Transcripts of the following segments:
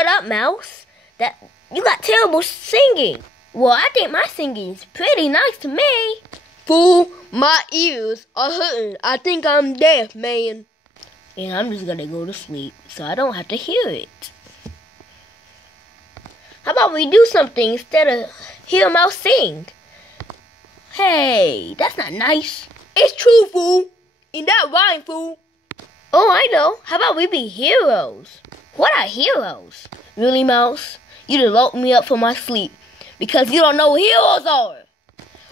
shut up, Mouse. That you got terrible singing. Well, I think my singing's pretty nice to me. Fool, my ears are hurting. I think I'm deaf, man. And I'm just gonna go to sleep so I don't have to hear it. How about we do something instead of hear Mouse sing? Hey, that's not nice. It's true, fool. In that rhyme, fool. Oh, I know. How about we be heroes? What are heroes? Really, Mouse? You just woke me up from my sleep because you don't know what heroes are.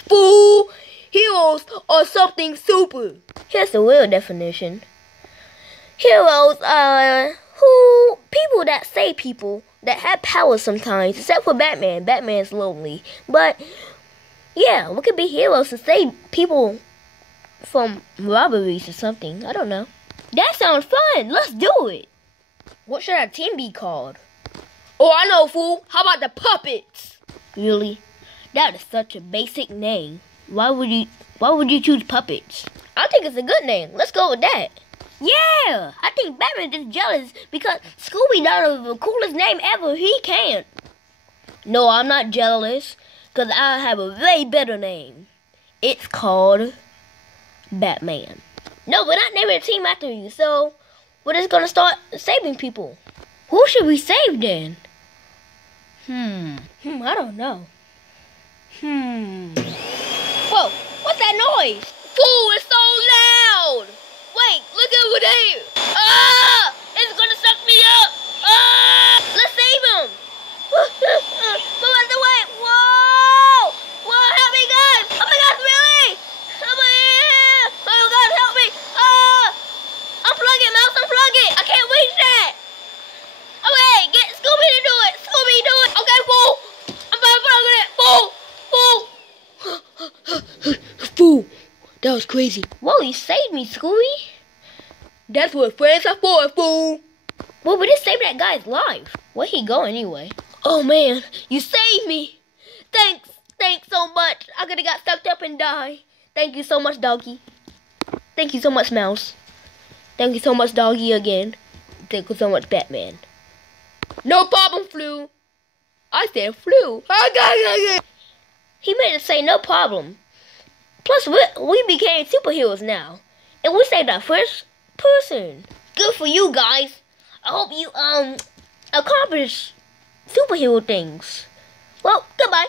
Fool, heroes are something super. Here's the real definition. Heroes are people that save people that have powers sometimes, except for Batman. Batman's lonely. But, yeah, we could be heroes and save people from robberies or something. I don't know. That sounds fun. Let's do it. What should our team be called? Oh, I know, fool. How about the Puppets? Really? That is such a basic name. Why would you choose Puppets? I think it's a good name. Let's go with that. Yeah! I think Batman's just jealous because Scooby thought of the coolest name ever. He can't. No, I'm not jealous because I have a way better name. It's called Batman. No, we're not naming a team after you, so we're just gonna start saving people. Who should we save then? I don't know. Whoa, what's that noise? Fool, it's so loud. Wait, look over there. Ah! It's gonna suck me up. Ah! Let's save him. Move out the way. Whoa! Whoa, help me, guys. Oh my God, really? Help me. Oh God, help me. Ah! Unplug it, Mouse, unplug it. I can't reach that. Okay, get Scooby to do it. Scooby, do it. Okay, fool. I'm unplugging it. Fool. Fool, that was crazy. Whoa, you saved me, Scooby. That's what friends are for, fool. Well, we just saved that guy's life. Where'd he go anyway? Oh man, you saved me. Thanks so much. I could have got sucked up and died. Thank you so much, doggy. Thank you so much, Mouse. Thank you so much, doggy again. Thank you so much, Batman. No problem, Flu. I said Flu. He made us say no problem. Plus, we became superheroes now. And we saved our first person. Good for you guys. I hope you, accomplish superhero things. Well, goodbye.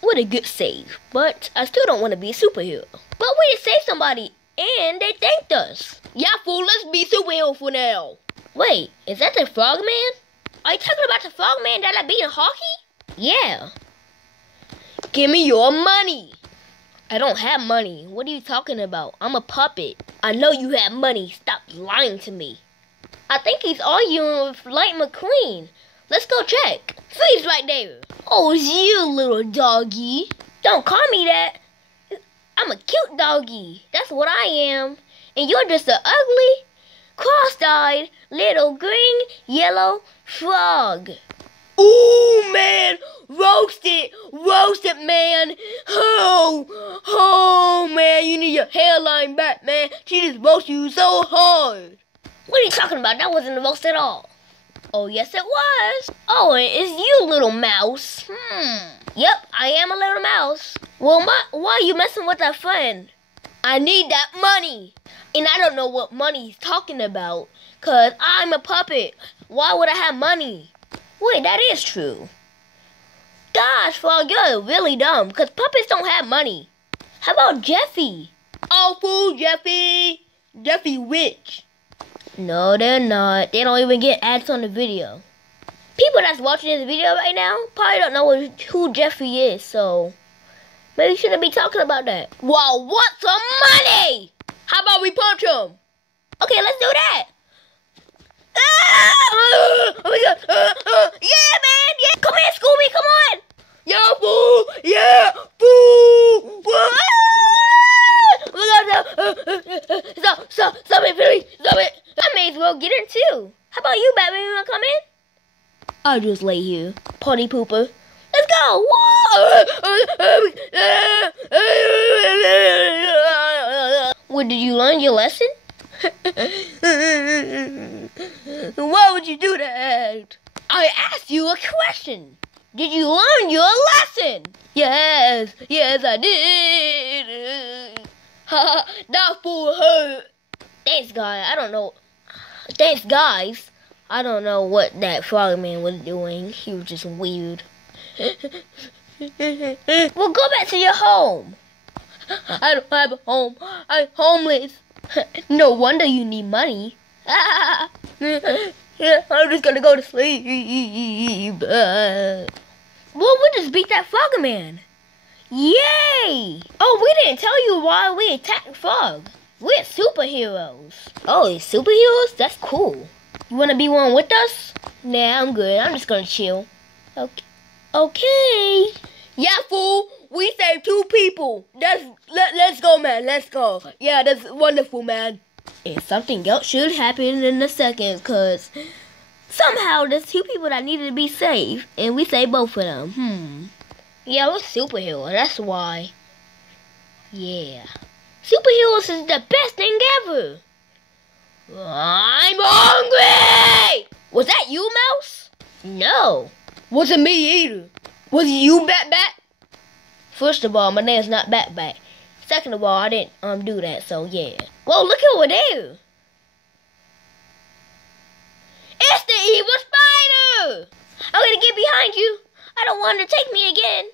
What a good save. But I still don't want to be a superhero. But we just saved somebody and they thanked us. Yeah, fool, let's be superhero for now. Wait, is that the Frogman? Are you talking about the Frogman that I beat in hockey? Yeah. Give me your money. I don't have money. What are you talking about? I'm a puppet. I know you have money. Stop lying to me. I think he's arguing with Light McQueen. Let's go check. Freeze right there. Oh, it's you, little doggy. Don't call me that. I'm a cute doggy. That's what I am. And you're just an ugly, cross-eyed, little green, yellow frog. Ooh, man. Roast it, man. Oh, man, you need your hairline back, man. She just roasted you so hard. What are you talking about? That wasn't a roast at all. Oh, yes, it was. Oh, it's you, little mouse. Yep, I am a little mouse. Well, why are you messing with our friend? I need that money. And I don't know what money he's talking about, because I'm a puppet. Why would I have money? Wait, that is true. Gosh, Frog, you're really dumb, because puppets don't have money. How about Jeffy? Oh, fool, Jeffy. Jeffy rich. No, they're not. They don't even get ads on the video. People that's watching this video right now probably don't know who Jeffy is, so maybe you shouldn't be talking about that. Well, want some money? How about we punch him? Okay, let's do that. Oh my God. Yeah, man. Yeah. Come here, Scooby. Come on. Yeah, fool. Yeah, fool. Stop it, please. Stop it. I may as well get in too. How about you, Batman? You wanna come in? I'll just lay here. Party pooper. Let's go. What, did you learn your lesson? Why would you do that? I asked you a question. Did you learn your lesson? Yes, I did. That fool hurt. Thanks, guys. I don't know what that frogman was doing. He was just weird. Well, go back to your home. I don't have a home. I'm homeless. No wonder you need money. Yeah, I'm just gonna go to sleep. Well, we'll just beat that frogman. Yay! Oh, we didn't tell you why we attacked frog. We're superheroes. Oh, superheroes? That's cool. You wanna be one with us? Nah, I'm good. I'm just gonna chill. Okay. Yeah, fool. We saved 2 people. Let's go, man. Let's go. Yeah, that's wonderful, man. And something else should happen in a second, cause somehow there's 2 people that needed to be saved, and we saved both of them. Yeah, we're superheroes. That's why. Yeah. Superheroes is the best thing ever. I'm hungry! Was that you, Mouse? No. Wasn't me either. Was it you, Bat? First of all, my name's not Bat. Second of all, I didn't do that, so yeah. Whoa, look over there. It's the evil spider! I'm gonna get behind you. I don't want him to take me again.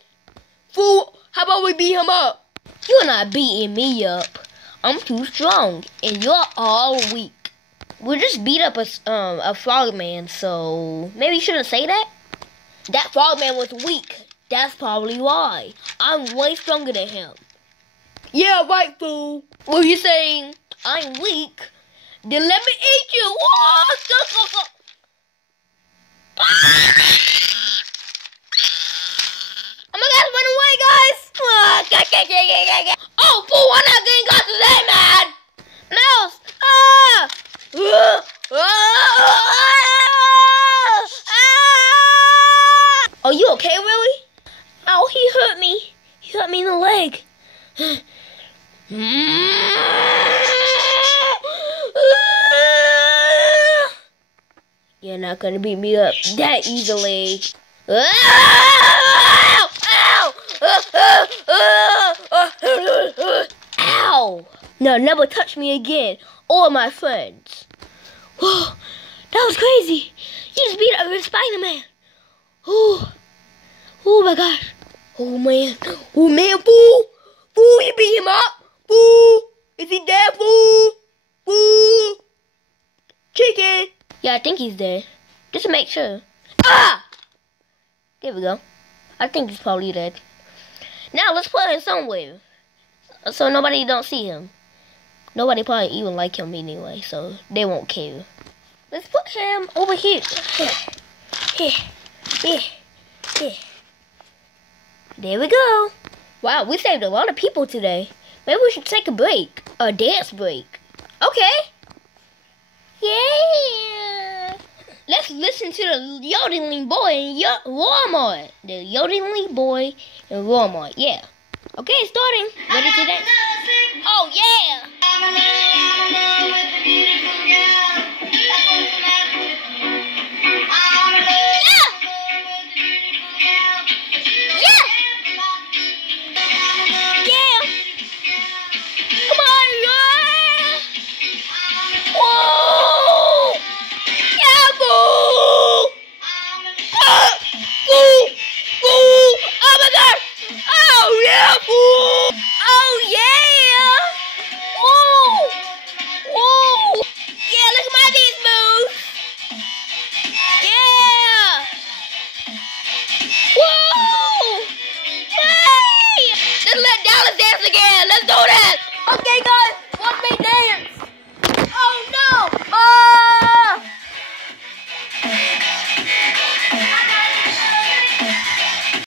Fool, how about we beat him up? You're not beating me up. I'm too strong, and you're all weak. We just beat up a frogman, so maybe you shouldn't say that. That frogman was weak. That's probably why. I'm way stronger than him. Yeah, right, fool. Well, you're saying I'm weak, then let me eat you. Whoa! Oh my gosh, run away, guys! Oh, fool, I'm not getting got today, man! Mouse! Are you okay, really? Oh, he hurt me. He hurt me in the leg. You're not gonna beat me up that easily. Ow! No, never touch me again, or my friends. Whoa, that was crazy. You just beat up Spider-Man. Oh my gosh. Oh man, fool. Fool, you beat him up. Fool, is he dead, fool? Fool. Chicken. Yeah, I think he's dead. Just to make sure. Ah! There we go. I think he's probably dead. Now let's put him somewhere, so nobody don't see him. Nobody probably even like him anyway, so they won't care. Let's put him over here. Here. There we go. Wow, we saved a lot of people today. Maybe we should take a break. A dance break. Okay. Yeah. Let's listen to the yodeling boy in Walmart. The yodeling boy in Walmart. Yeah. Okay, starting. Ready to dance?